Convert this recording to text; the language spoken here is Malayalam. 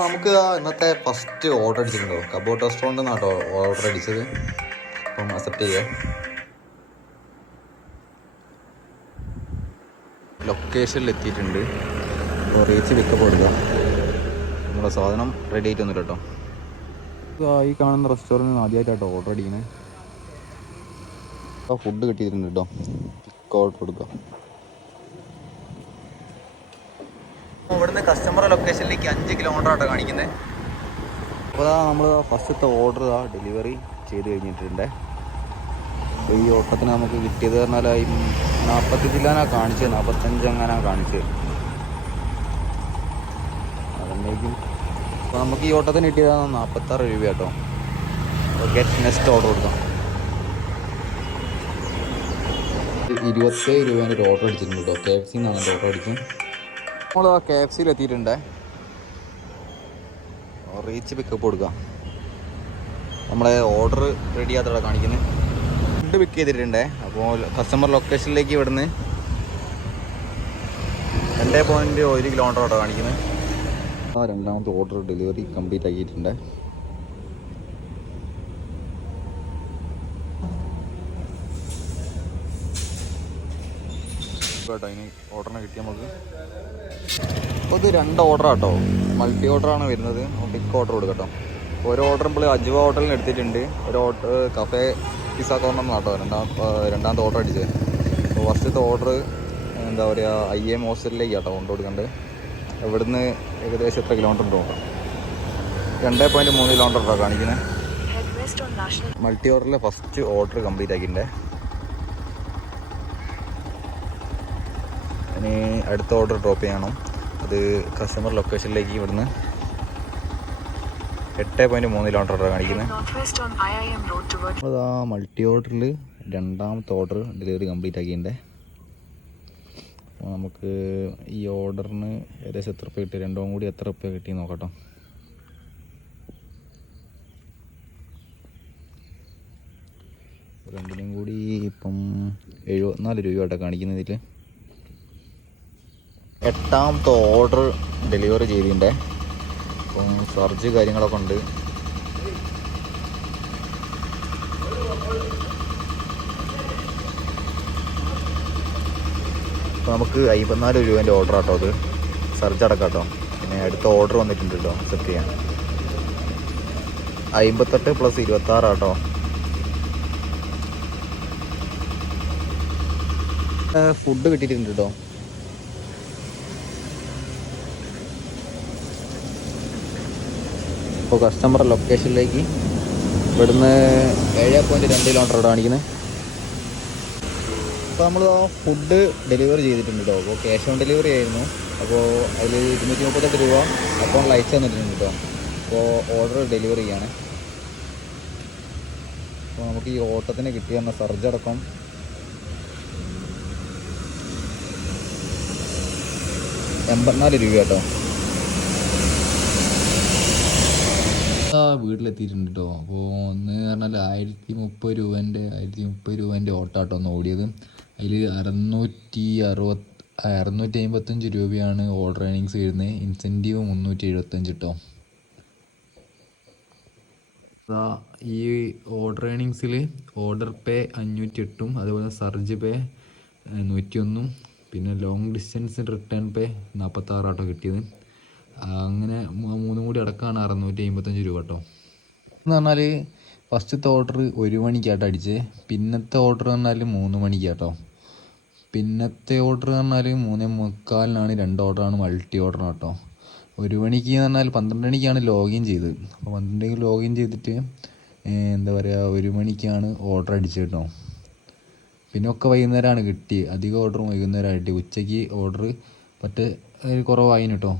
നമുക്ക് ഇന്നത്തെ ഫസ്റ്റ് ഓർഡർ അടിച്ചിട്ടുണ്ടോ? കബോർഡ് റെസ്റ്റോറൻറ്റ് നിന്നാട്ടോ ഓർഡർ അടിച്ചത്. അപ്പം അക്സെപ്റ്റ് ചെയ്യുക. ലൊക്കേഷനിൽ എത്തിയിട്ടുണ്ട്. അപ്പോൾ റീച്ച് പിക്കപ്പ് കൊടുക്കുക. നമ്മുടെ സാധനം റെഡി ആയിട്ടൊന്നുമില്ല കേട്ടോ. ഈ കാണുന്ന റെസ്റ്റോറൻറ്റിൽ ആദ്യമായിട്ടാട്ടോ ഓർഡർ അടിക്കുന്നത്. ഫുഡ് കിട്ടിയിട്ടുണ്ട് കേട്ടോ. പിക്ക് ഓർഡർ കൊടുക്കുക. ഇവിടുന്ന് കസ്റ്റമർ ലൊക്കേഷനിലേക്ക് 5 കിലോമീറ്റർ ആട്ടോ കാണിക്കുന്നത്. അപ്പോൾ നമ്മൾ ഫസ്റ്റത്തെ ഓർഡർ ഡെലിവറി ചെയ്ത് കഴിഞ്ഞിട്ടുണ്ട്. അപ്പോൾ ഈ ഓട്ടത്തിന് നമുക്ക് കിട്ടിയത് പറഞ്ഞാൽ 45 കാണിച്ചത്, 45 അങ്ങനെ കാണിച്ചത് അതുകൊണ്ടേക്കും. അപ്പോൾ നമുക്ക് ഈ ഓട്ടത്തിന് കിട്ടിയതാണ് 46 രൂപ കേട്ടോ. ഗെറ്റ് നെക്സ്റ്റ് ഓർഡർ കൊടുക്കാം. 27 രൂപേൻ്റെ ഒരു ഓർഡർ അടിച്ചിട്ടുണ്ട് കേട്ടോ. KFC എന്നാണ് ഓർഡർ അടിച്ചത്. നമ്മൾ KFCയിൽ എത്തിയിട്ടുണ്ട്. റീച്ച് പിക്കപ്പ് കൊടുക്കാം. നമ്മളെ ഓർഡർ റെഡി ആകാത്തവിടെ കാണിക്കുന്നത്. ഫുഡ് പിക്ക് ചെയ്തിട്ടുണ്ട്. അപ്പോൾ കസ്റ്റമർ ലൊക്കേഷനിലേക്ക് ഇവിടുന്ന് 2.1 കിലോമീറ്റർ ആട്ടോ കാണിക്കുന്നത്. രണ്ടാമത്തെ ഓർഡർ ഡെലിവറി കംപ്ലീറ്റ് ആക്കിയിട്ടുണ്ട്. കേട്ടോ ഇനി ഓർഡറിനെ കിട്ടിയ നമുക്ക്. അപ്പോൾ ഇത് 2 ഓർഡർ ആട്ടോ. മൾട്ടി ഓർഡറാണ് വരുന്നത്. പിക്ക് ഓർഡർ കൊടുക്കട്ടോ. ഒരു ഓർഡർ നമ്മൾ അജ്വ ഹോട്ടലിന് എടുത്തിട്ടുണ്ട്. ഒരു ഓർഡർ കഫേ പിസ്സ കോർണർ എന്നാട്ടോ രണ്ടാമത്തെ ഓർഡർ അടിച്ചത്. അപ്പോൾ ഫസ്റ്റത്തെ ഓർഡർ എന്താ പറയുക IM ഹോസ്റ്റലിലേക്ക് ആട്ടോ കൊണ്ടു കൊടുക്കേണ്ടത്. ഇവിടുന്ന് ഏകദേശം എത്ര കിലോമീറ്റർ ഉണ്ട് നോക്കാം. 2.3 കിലോമീറ്റർ ആട്ടോ കാണിക്കുന്നത്. മൾട്ടി ഓർഡറിലെ ഫസ്റ്റ് ഓർഡർ കംപ്ലീറ്റ് ആക്കിയിട്ടുണ്ട്. ഇനി അടുത്ത ഓർഡർ ഡ്രോപ്പ് ചെയ്യണം. അത് കസ്റ്റമർ ലൊക്കേഷനിലേക്ക് ഇവിടുന്ന് 8.3 കിലോമീറ്റർ കാണിക്കുന്നത്. നമ്മൾ മൾട്ടി ഓർഡറിൽ രണ്ടാമത്തെ ഓർഡർ ഡെലിവറി കംപ്ലീറ്റ് ആക്കിയിട്ടുണ്ട്. അപ്പോൾ നമുക്ക് ഈ ഓർഡറിന് ഏകദേശം എത്ര രൂപ കിട്ടി, രണ്ടും കൂടി എത്ര രൂപ കിട്ടി നോക്കട്ടോ. രണ്ടിനും കൂടി ഇപ്പം 74 രൂപ ആട്ടോ കാണിക്കുന്നത്. ഇതിൽ 8ാമത്തെ ഓർഡർ ഡെലിവറി ചെയ്തിട്ടുണ്ട്. അപ്പം സർജ് കാര്യങ്ങളൊക്കെ ഉണ്ട്. അപ്പോൾ നമുക്ക് 54 രൂപേൻ്റെ ഓർഡർ ആട്ടോ. അത് സർജ് അടക്കാം കേട്ടോ. പിന്നെ അടുത്ത ഓർഡർ വന്നിട്ടുണ്ട് കേട്ടോ അക്സെപ്റ്റ് ചെയ്യാൻ. 58 + 26 ആട്ടോ. ഫുഡ് കിട്ടിയിട്ടുണ്ട് കേട്ടോ. അപ്പോൾ കസ്റ്റമർ ലൊക്കേഷനിലേക്ക് ഇവിടുന്ന് 7.2 കിലോമീറ്റർ കാണിക്കുന്നത്. അപ്പോൾ നമ്മൾ ഫുഡ് ഡെലിവറി ചെയ്തിട്ടുണ്ട് കേട്ടോ. അപ്പോൾ ക്യാഷ് ഓൺ ഡെലിവറി ആയിരുന്നു. അപ്പോൾ അതിൽ 238 രൂപ അക്കൗണ്ടിൽ അയച്ചു തന്നിട്ടുണ്ട് കേട്ടോ. അപ്പോൾ ഓർഡർ ഡെലിവറി ചെയ്യാണ്. അപ്പോൾ നമുക്ക് ഈ ഓട്ടത്തിന് കിട്ടിയ സർജ് അടക്കം 84 രൂപ കേട്ടോ. വീട്ടിലെത്തിയിട്ടുണ്ട് കേട്ടോ. അപ്പോൾ ഒന്ന് പറഞ്ഞാൽ 1030 രൂപേൻ്റെ ഓട്ടാട്ടോ ഒന്ന് ഓടിയത്. അതിൽ 655 രൂപയാണ് ഓർഡർ ഏണിങ്സ് വരുന്നത്. ഇൻസെൻറ്റീവ് 375 കേട്ടോ. ഈ ഓർഡർ ഏണിങ്സിൽ ഓർഡർ പേ 508, അതുപോലെ സർജ് പേ 101, പിന്നെ ലോങ് ഡിസ്റ്റൻസ് റിട്ടേൺ പേ 46 ആട്ടോ കിട്ടിയത്. അങ്ങനെ 3 കൂടി അടക്കമാണ് 655 രൂപ കേട്ടോ. എന്ന് പറഞ്ഞാൽ ഫസ്റ്റത്തെ ഓർഡർ 1 മണിക്കാട്ടോ അടിച്ചത്. പിന്നത്തെ ഓർഡർ പറഞ്ഞാൽ 3 മണിക്കാട്ടോ. പിന്നത്തെ ഓർഡർ പറഞ്ഞാൽ 3:45 2 ഓർഡറാണ് മൾട്ടി ഓർഡർ കേട്ടോ. 1 മണിക്ക് എന്ന് പറഞ്ഞാൽ 12 മണിക്കാണ് ലോഗിൻ ചെയ്തത്. അപ്പോൾ 12 മണിക്ക് ലോഗിൻ ചെയ്തിട്ട് എന്താ പറയുക 1 മണിക്കാണ് ഓർഡർ അടിച്ചത് കേട്ടോ. പിന്നെ ഒക്കെ വൈകുന്നേരമാണ് കിട്ടിയത്. അധികം ഓർഡറും വൈകുന്നേരമാണ് കിട്ടി. ഉച്ചയ്ക്ക് ഓർഡർ കുറവായിന് കേട്ടോ.